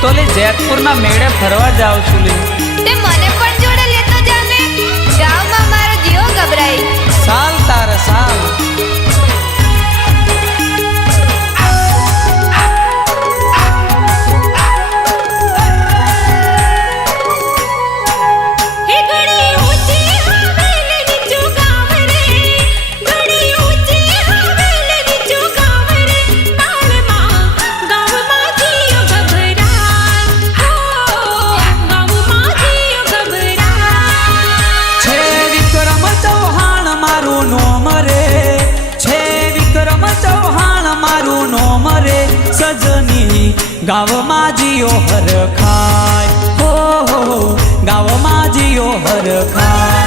તો લે જેતપુર ના મેળે ફરવા જાવ છું લે તે મને પણ જોડે લેતો જા ને ગામમાં મારો જીવ ગભરાઈ સાલ તાર સાલ સજની ગાવમાં જીઓ હર ખાય હો ગાવમાં જીઓ હર ખાય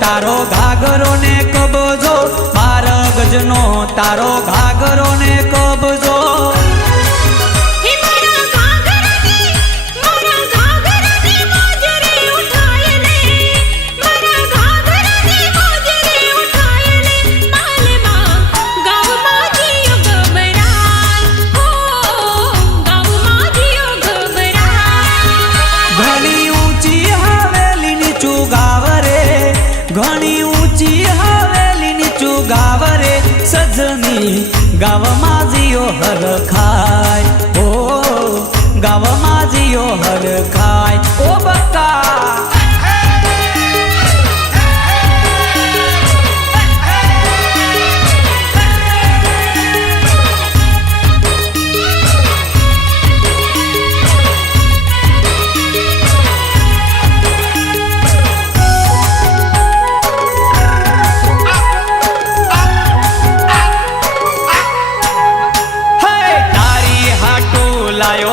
તારો ઘાઘરો ને કબજો 12 ગજનો તારો ઘાઘરો ને કબજો ઘણી ઊંચી હવેલી નીચું ગાવ રે સજની ગાવમાં જીઓ હર ખાય ઓ ગાવમાં જીઓ હર ખાય ઓ બકા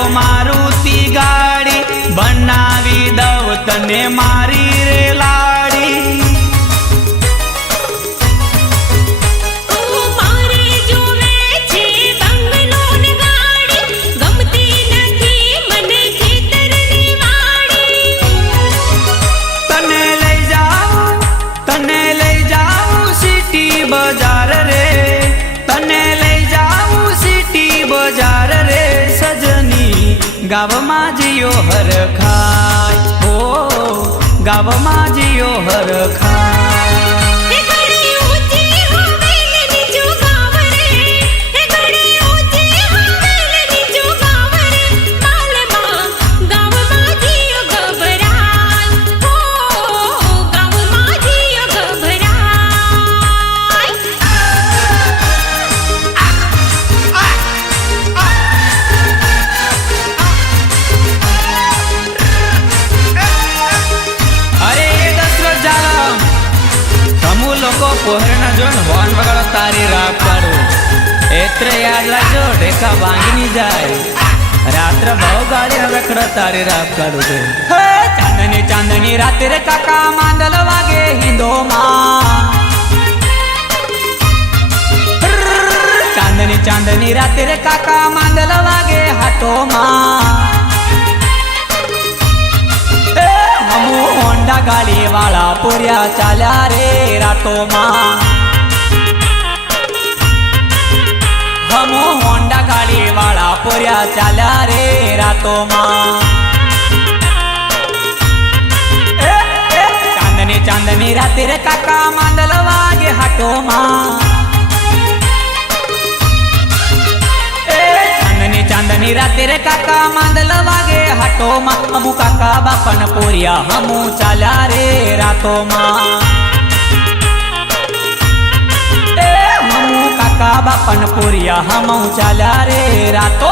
મારુતિ ગાડી બનાવી દઉં તને મારી રે લાડી તને લઈ જાઉં સિટી બજાર રે તને લઈ જાઉં સિટી બજાર રે ગાવમાં જીઓ હર ખાય ઓ ગાવમાં જીઓ હર ખાય પોહરના જોન હોન વગાડો તારી રાત કાઢું એત્રે યાદ લાગજો ઢેકા ભાંગી જાય રાત્ર બહુ ગાડી રખડો તારી રાત કાઢું છે ચાંદની ચાંદની રાતે રે કાકા માંદલ વાગે હિંદો માં चांदनी चांदनी राते रे काका मांदल वागे हाटो हमू होंडा गाड़ी वाला पुरिया चाल्या रे रातो हमू होंडा गाड़ी वाला पुरिया चाल्या रे रातो चांदनी चांदनी राते रे काका मांदल वागे हाटो चांदनी राते रे काका मांदल वागे हाटो हमू काका बापन पोरिया हमू चाल्या रे रातो हमू काका बापन पोरिया हमू चाल्या रे रातो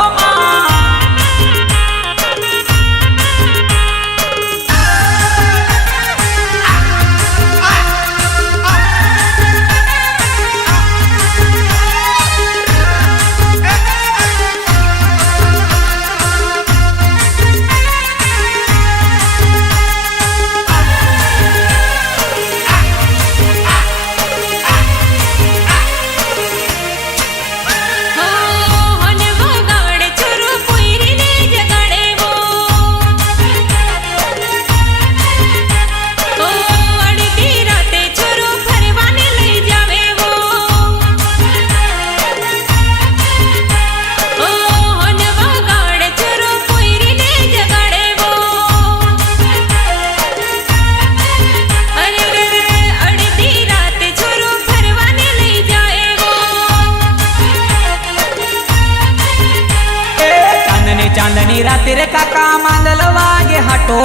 चांदनी राते रे काका मांदल वागे हाटो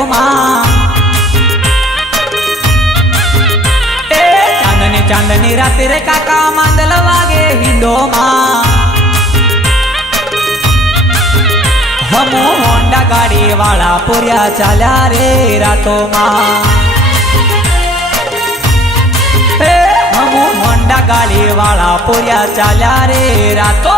चांदनी चांदनी राते रे काका मांदल वागे हिंदो हमू होंडा गाड़ी वाला पुरिया चाल्या रे रातो हमू होंडा गाड़ी वाला पुरिया चाल्या रे रातो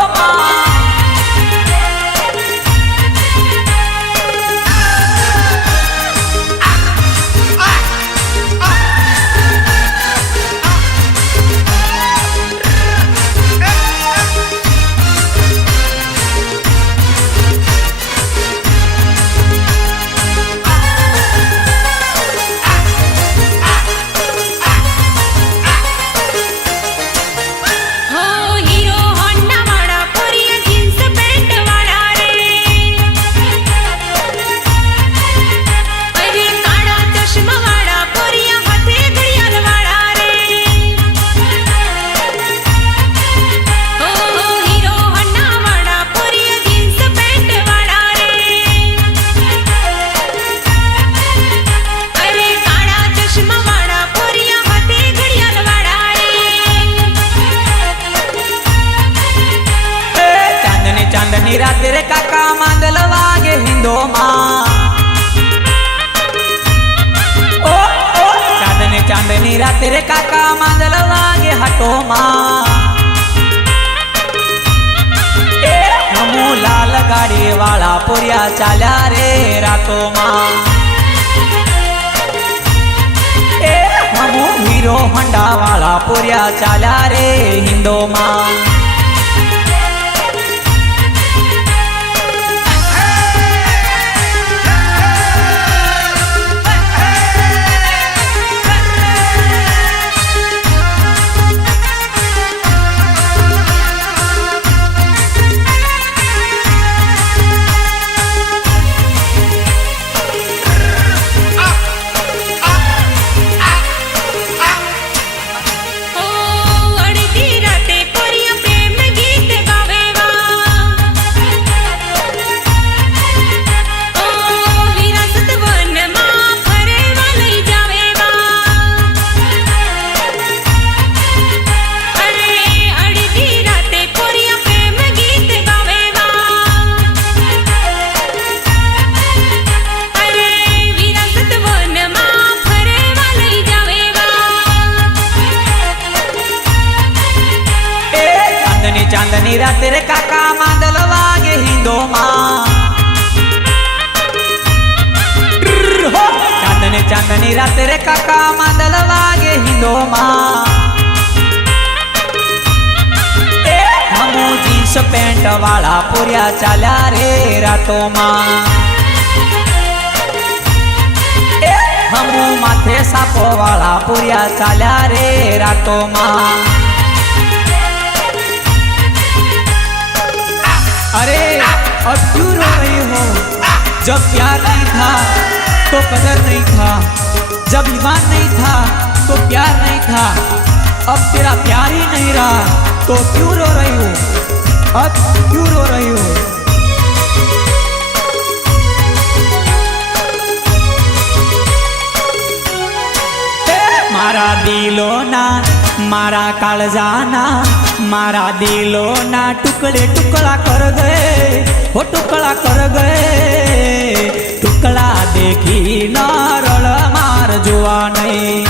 चांदनी राते रे काका मांदल वागे हिंदो चांदनी चांदनी राते रे काका मांदल वागे हाटो हमू लाल गाड़ी वाला पुरिया चाल्या रे रातो हमू हीरो होंडा वाला पुरिया चाल्या रे हिंदो चांदनी राते रे काका मांदल वागे हिंदो चांदनी चांदनी राते रे काका मांदल वागे हिंदो हमू जींस ચોકલેટ વાળા પૂર્યા ચાલ્યા રે રાતોમાં હમુ માથે સાપો વાળા પૂર્યા ચાલ્યા રે રાતોમાં अरे अब क्यों रो रही हो जब प्यार नहीं था तो कदर नहीं था जब ईमान नहीं था तो प्यार नहीं था अब तेरा प्यार ही नहीं रहा तो क्यों रो रही हो अब क्यों रो रही हो मारा दिलो ना मारा काळजाना मारा दिलो ना टुकड़े टुकड़ा कर गए हो टुकड़ा कर गए टुकड़ा देखी न रड़ मार जुआ नहीं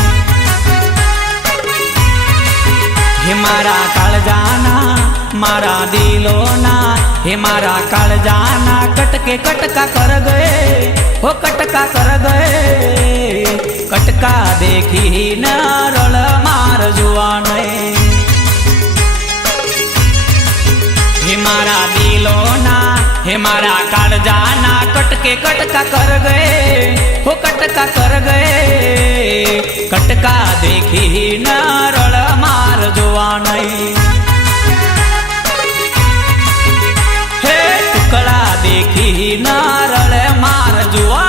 हे मारा काळजाना मारा दिलो ना हे मारा काळजाना कटके कटका कर गए हो कटका कर गए कटका देखी न रड़ मार जुआ नहीं हे मारा दिलो ना हे मारा काळजाना कटके कटका कर गए हो कटका कर गए कटका देखी न रड़ मार जुआ नहीं हे टुकड़ा देखी न रड़ मार जुआ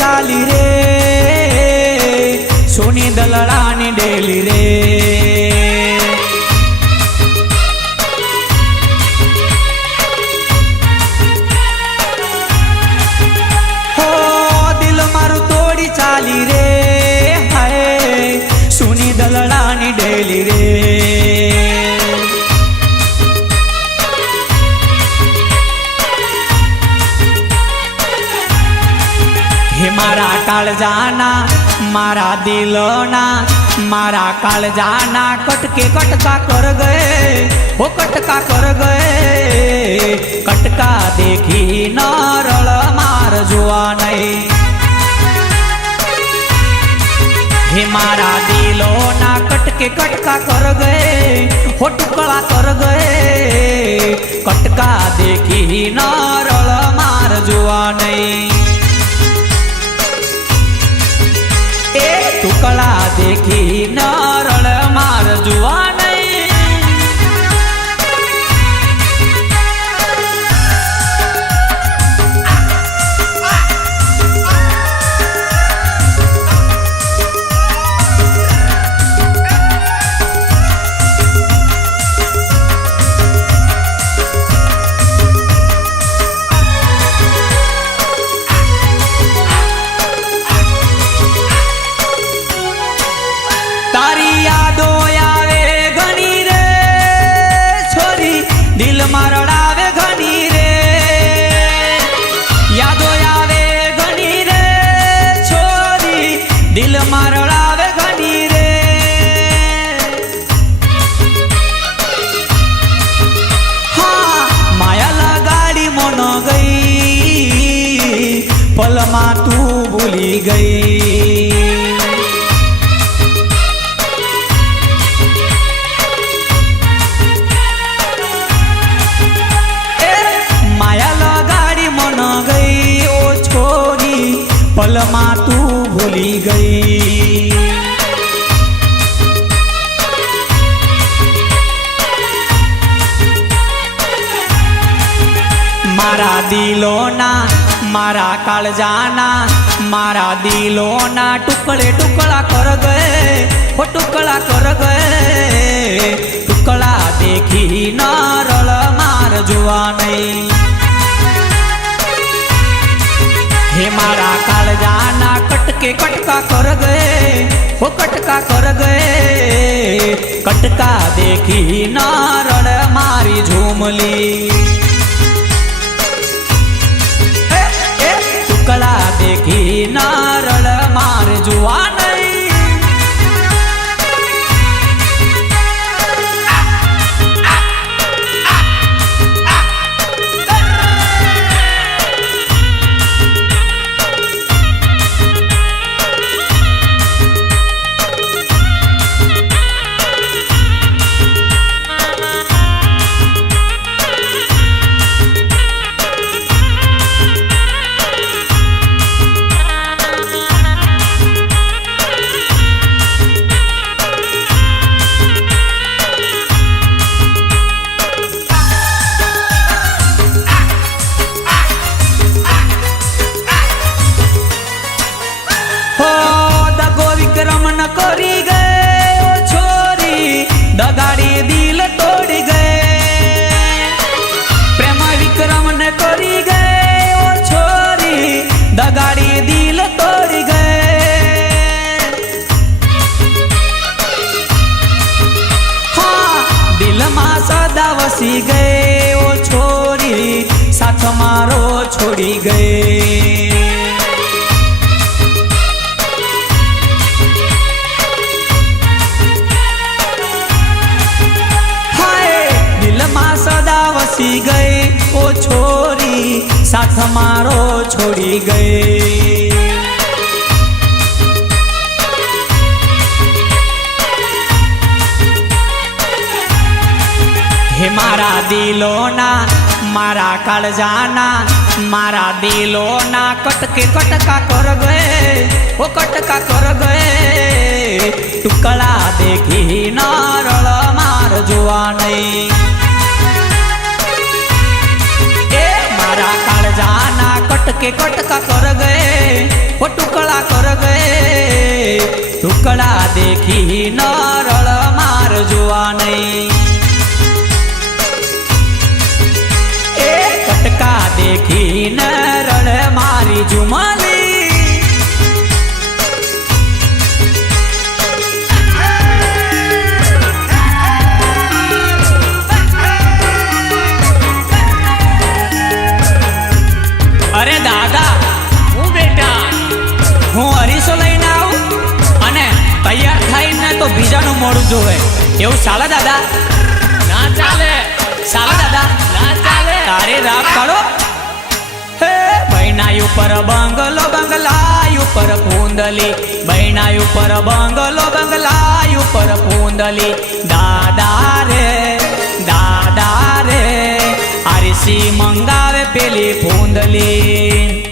चाली रे सोनी दलड़ानी डेली रे हो दिल मारू तोड़ी चाली रे हाय सोनी दलड़ानी डेली रे हे मारा काळजाना मारा दिलोना मारा काळजाना कटके कटका कर गए हो कटका कर गए कटका देखी न रड़ मार जुआ नहीं हे मारा दिलोना कटके कटका कर गए हो टुकड़ा कर गए कटका देखी न रड़ मार जुआ नहीं टुकड़ा देखी न रड़ मार जुआ नहीं मरड़ावे घनी रे यादो आवे घनी रे छोरी दिल मरड़ावे घनी रे हाँ माया लगाड़ी मन गई पल मा तू भूली गई पल मा तू भूली गई દિલોના મારા કાળજાના મારા દિલોના ટુકડે ટુકડા કર ગયે હો ટુકડા કર ગયે ટુકડા દેખી ન રળ માર જોવા નહીં હે મારા કાળજાના કટકે કટકા કર ગયે હો કટકા કર ગયે કટકા દેખી ન રળ મારી ઝૂમલી ટુકડા દેખી ન રળ માર જોવા નહીં કરી ગયો છોરી દગાડી દિલ તોડી ગયે પ્રેમ વિક્રમ ને કરી ગયો છોરી દગાડી દિલ તોડી ગયે હા દિલમાં સદા વસી ગયો છોરી સાથ મારો છોડી ગયે વસી ગઈ ઓ છોરી સાથ મારો છોડી ગઈ હે મારા દિલોના મારા કાળજાના મારા દિલોના કટકે કટકા કર ગયે ઓ કટકા કર ગયે ટુકડા દેખી ન રળ માર જોવા નહીં મારા કાળજાના કટકે કટકા કર ગયે હો ટુકડા કર ગયે ટુકડા દેખી ન રળ માર જોવા નહીં એ કટકા દેખી ન રળ મારી ઝુમલી અરે દાદા હું બેટા હું અરીસો લઈને આવું અને તૈયાર થઈને તો બીજાનું મોડું જોવે એવું ચાલે દાદા ના ચાલે ચાલે દાદા ના ચાલે તારે રાપ કાઢો હે બૈનાય ઉપર બંગલો બંગલાય ઉપર પૂંદલી બૈનાય ઉપર બંગલો બંગલાય ઉપર પૂંદલી દાદા રે આરસી મંગાવે પેલી પૂંદલી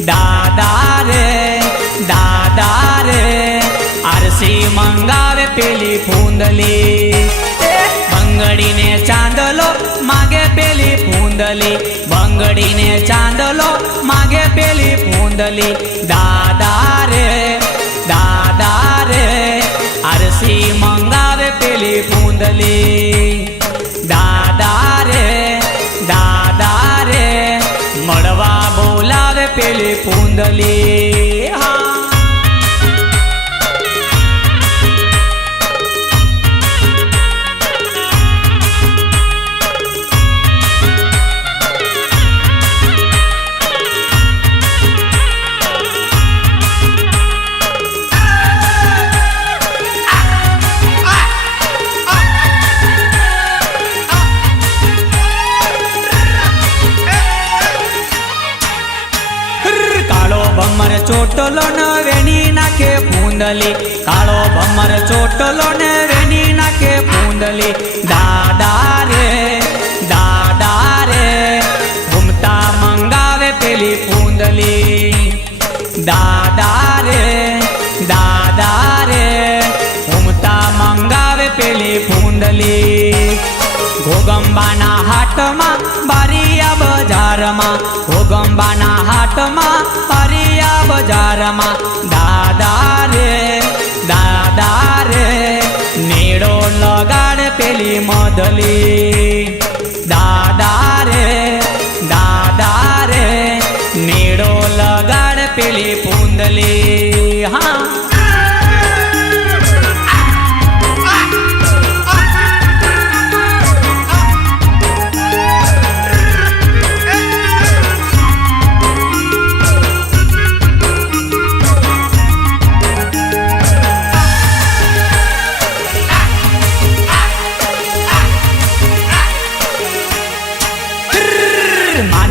દાદા રે આરસી મંગાવે પેલી પૂંદલી બંગડીને ચાંદલો માગે પેલી પૂંદલી બંગડીને ચાંદલો માગે પેલી પૂંદલી દાદા રે આરસી મંગાવે પેલી પૂંદલી દાદા રે મળવા બોલાવે પેલી પૂંદલી હા ચોટલો ન વેણી નાખે પૂંદલી કાળો ભમર ચોટલો ને વેણી નાખે પૂંદલી દાદા રે ઘૂમતા મંગાવે પેલી પૂંદલી દાદા રે ઘૂમતા મંગાવે પેલી પૂંદલી ઘોગંબાના હાટમાં બારિયા બજારમાં પેલી મધલી. દાદા રે નેડો લગાડ પેલી પૂંદલી. હા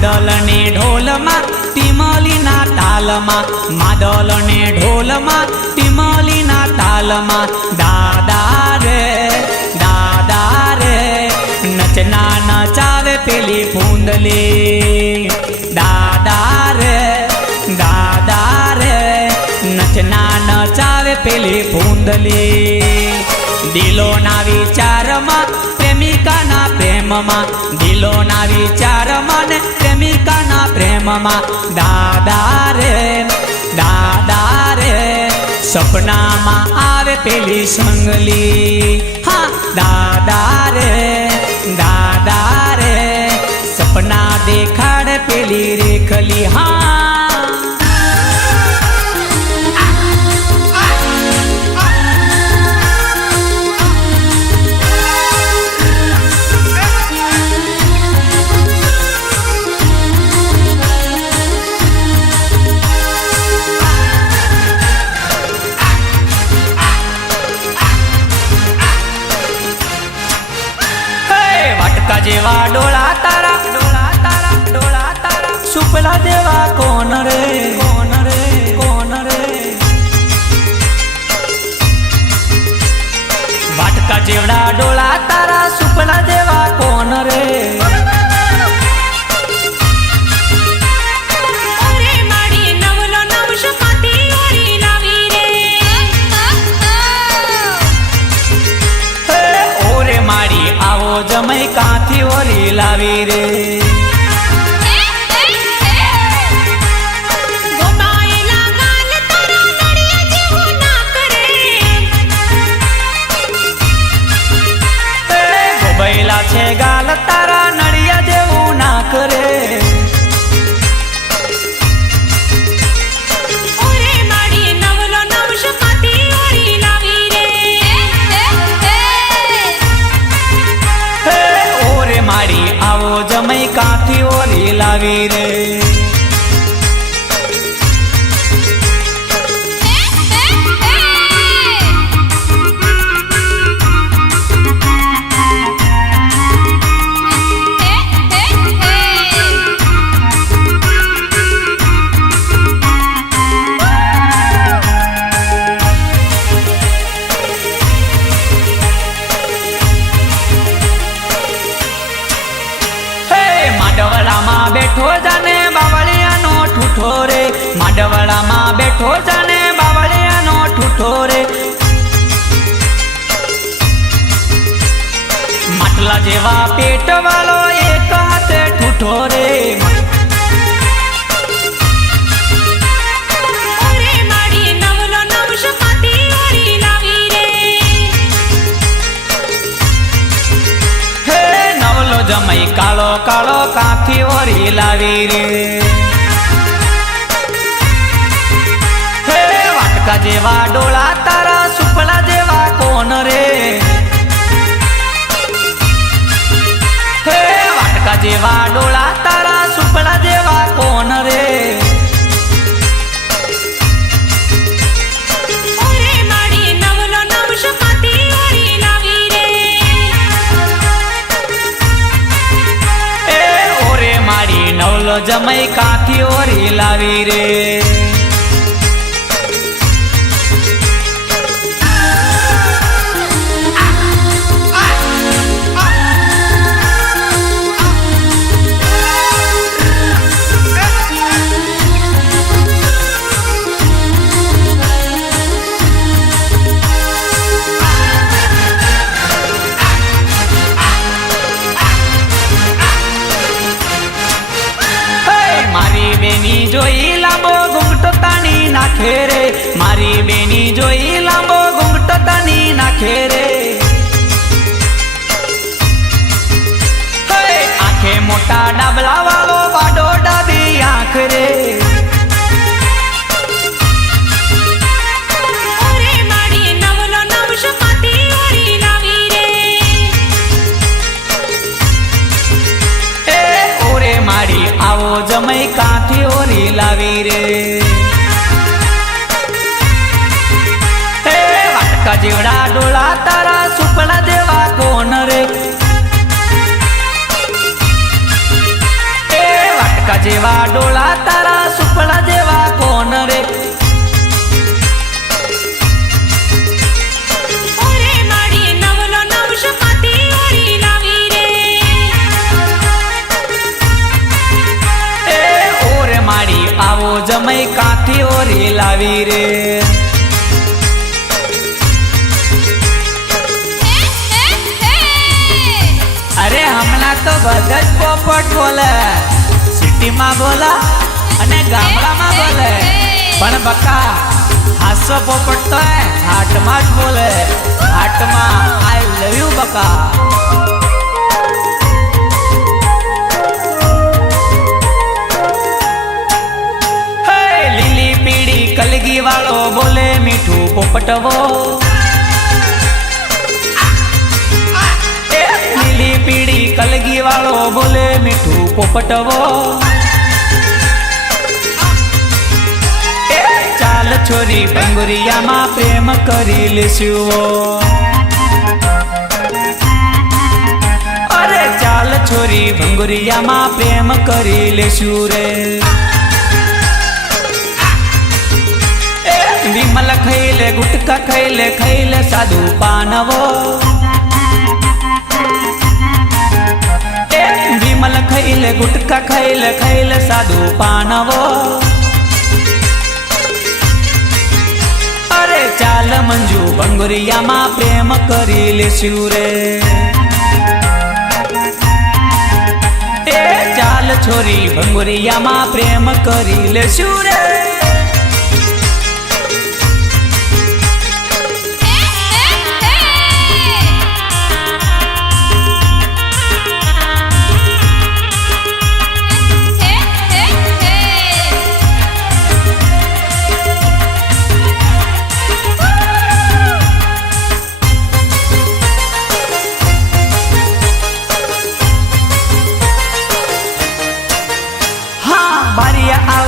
માદલને ઢોલમાં ટીમલીના તાલમાં, માદલને ઢોલમાં ટીમલીના તાલમાં. દાદા રે નચના નચાવે પેલી પૂંદલી. દાદા રે નચના નચાવે પેલી પૂંદલી. દિલોના વિચારમાં પ્રેમિકાના પ્રેમમાં, દિલોના વિચારમાં ને પ્રેમિકાના પ્રેમમાં. દાદા રે સપનામાં આવે પેલી સંગલી. હા દાદા રે સપના દેખાડે પેલી રેખલી. હા જેવા ડોળા તારા, ડોળા તારા, ડોળા તારા. સુપલા જેવા કોણ રે, કોણ રે, કોણ રે. વાટકા જેવડા ડોળા તારા, સુપલા જેવા કોણ રે. જમઈ કાંથી ઓરી લાવી રે. ગોબૈલા છે ગાલ તારા નડિયા જેવું ના કરે. જમઈ કાંથી ઓરી લાવી રે. માંડવડામાં બેઠો જાને બાવળિયાનો ઠૂઠો રે. માંડવડામાં બેઠો જાને બાવળિયાનો ઠૂઠો રે. માટલા જેવા પેટ વાળો એક હાથે ઠૂઠો રે. જમઈ કાળો કાળો કાંથી ઓરી લાવી રે. હે વાટકા જેવા ડોળા તારા, સુપલા જેવા કોણ રે. હે વાટકા જેવા ડોળા તારા, સુપલા જેવા કોણ રે. નવલો જમઈ કાંથી ઓરી લાવી રે. બેની જોઈ લાંબો ઘૂંઘટો તાણી નાખે રે. મારી બેની જોઈ લાંબો ઘૂંઘટો તાણી નાખે રે. મોટા ડાબલા વાળો વાડો ડાબી આંખ રે ઓરે માડી નવલો નવશ પાતી ઓરી લાવી રે એ ઓરે માડી આવો જમઈ કાંથી ઓરી લાવી રે વાટકા જેવડા ડોળા તારા સુપડા જેવા કોણ રે વાટકા જેવા ડોળા તારા સુપડા જેવા કોણ રે ઓરે માડી નવલો નવશ પાતી ઓરી લાવી રે એ ઓરે માડી આવો જમઈ કાંથી ઓરી લાવી રે અરે હમણાં તો બધા જ પોપટ બોલે સિટીમાં બોલા અને ગામડામાં બોલે પણ બકા હાસો પોપટ તો હાટમાં જ બોલે હાટમાં આઈ લવ યુ બકા હે લીલી પીળી કલગી વાળો બોલે મીઠું પોપટવો લીલી પીળી કલગી વાળો બોલે મીઠું પોપટવો ચાલ છોરી બંગુરિયામાં પ્રેમ કરી લેશું અરે ચાલ છોરી બંગુરિયામાં પ્રેમ કરી લેશું રે વિમલ ખૈલે ગુટકા ખૈલે સાદું પાનવો વિમલ ખૈલે ગુટકા ખૈલે સાદું પાનવો અરે ચાલ મંજુ બંગુરિયામાં પ્રેમ કરી લેશું રે એ ચાલ છોરી બંગુરિયામાં પ્રેમ કરી લેશું રે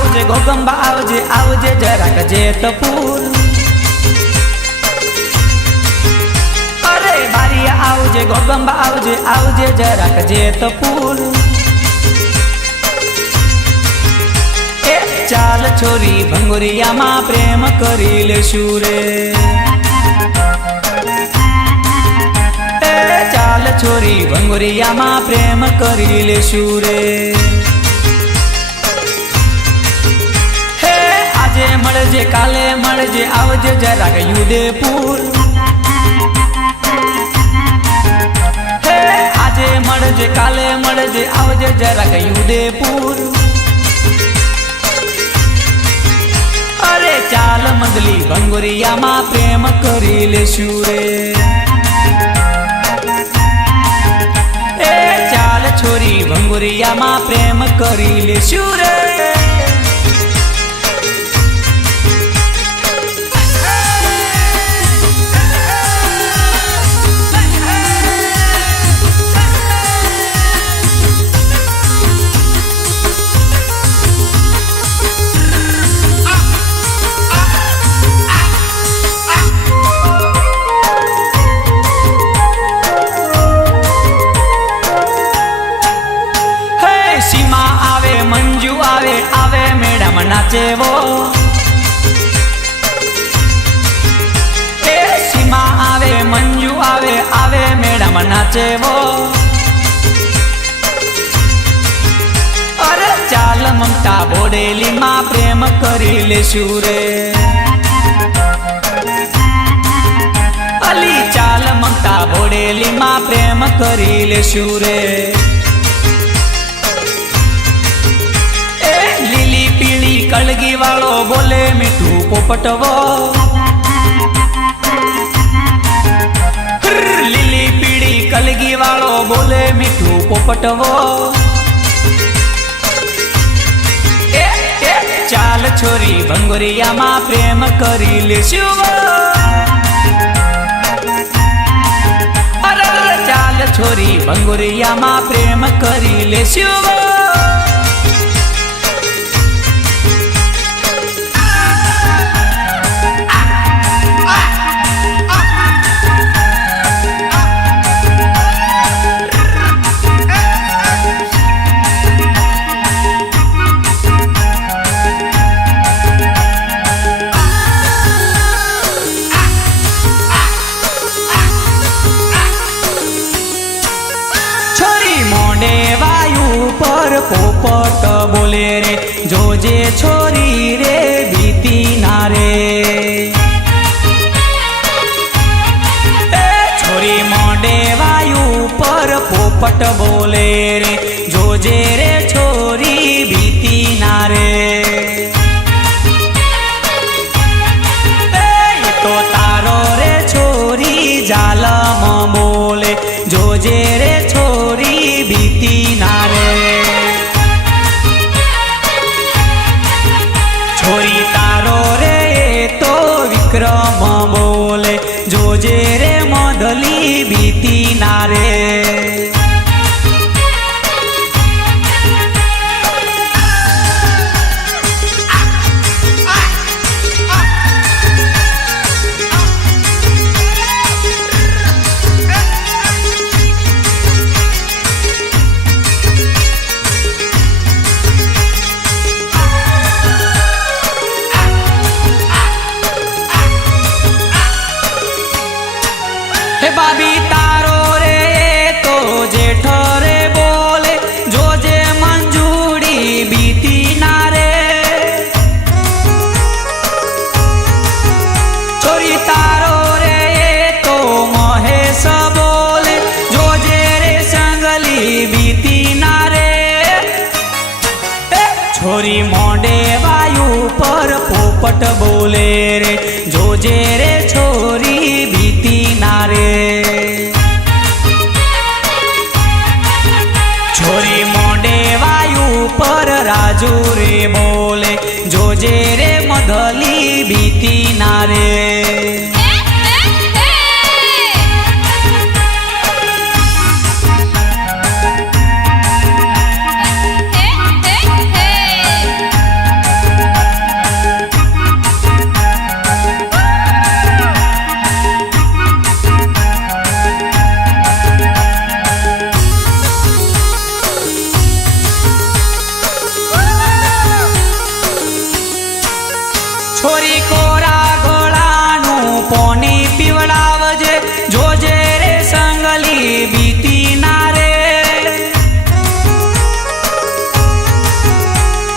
આવજે ગોગંબા આવજે આવજે જરાક જેતપુર અરે બારિયા આવજે ગોગંબા આવજે આવજે જરાક જેતપુર એ ચાલ છોરી ભંગુરિયામાં પ્રેમ કરી લેશું રે એ ચાલ છોરી ભંગુરિયામાં પ્રેમ કરી લેશું રે મળજે કાલે મળજે આવજે જરાક યુદેપુર હે આજે મળજે કાલે મળજે આવજે જરાક યુદેપુર અરે ચાલ મંદલી બંગુરિયામાં પ્રેમ કરી લેશું રે એ ચાલ છોરી બંગુરિયામાં પ્રેમ કરી લેશું રે આવે મેડમ નાચેવો એ સીમા આવે મંજુ આવે મેડમ નાચેવો અરે ચાલ મમતા બોડેલીમાં પ્રેમ કરી લેશું રે અલી ચાલ મમતા બોડેલીમાં પ્રેમ કરી લેશું રે કલગી વાળો બોલે મીઠું પોપટવો લીલી પીળી કલગી વાળો બોલે મીઠું પોપટવો છોરી ભંગોરિયામાં પ્રેમ કરી લેશું અરે ચાલ છોરી ભંગોરિયામાં પ્રેમ કરી લેશું પોપટ બોલે રે જોજે છોરી રે બીતી ના રે છોરી મોઢે વાયુ પર પોપટ બોલે રે જોજે રે છોરી બીતી ના રે તો તારો રે છોરી જાલમ બોલે જોજે રે છોરી બીતી ના રે છોરી તારો રે તો વિક્રમ બોલે જોજે રે મોઢલી બીતી ના રે બાબી તારો રે તો જેઠો રે બોલે જોજે મંજૂડી બીતી ના રે છોરી તારો રે તો મહેશ બોલે જોજે રે સંગલી બીતી ના રે છોરી મોઢે વાયુ પર પોપટ બોલે રે જોજે રે છોરી બીતી ના રે છોરી મોઢે વાયુ પર રાજુ રે બોલે જોજે રે મોઢલી બીતી ના રે છોરી કોરા ગોળાનું પોની પીવડાવજે જોજે રે સંગલી બીતી ના રે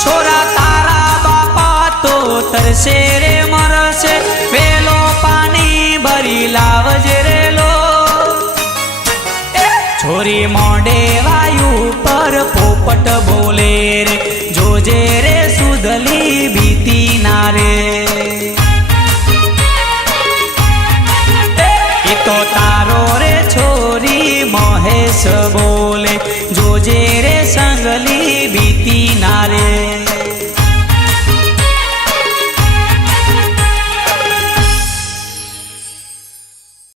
છોરા તારા બાપા તો તરસે રે મરશે વેલો પાણી ભરી લાવજે રે લો છોરી મોઢે વાયુ પર પોપટ બોલે રે જોજે રે સુધલી બીતી ના રે તો તારો રે છોરી મહેશ બોલે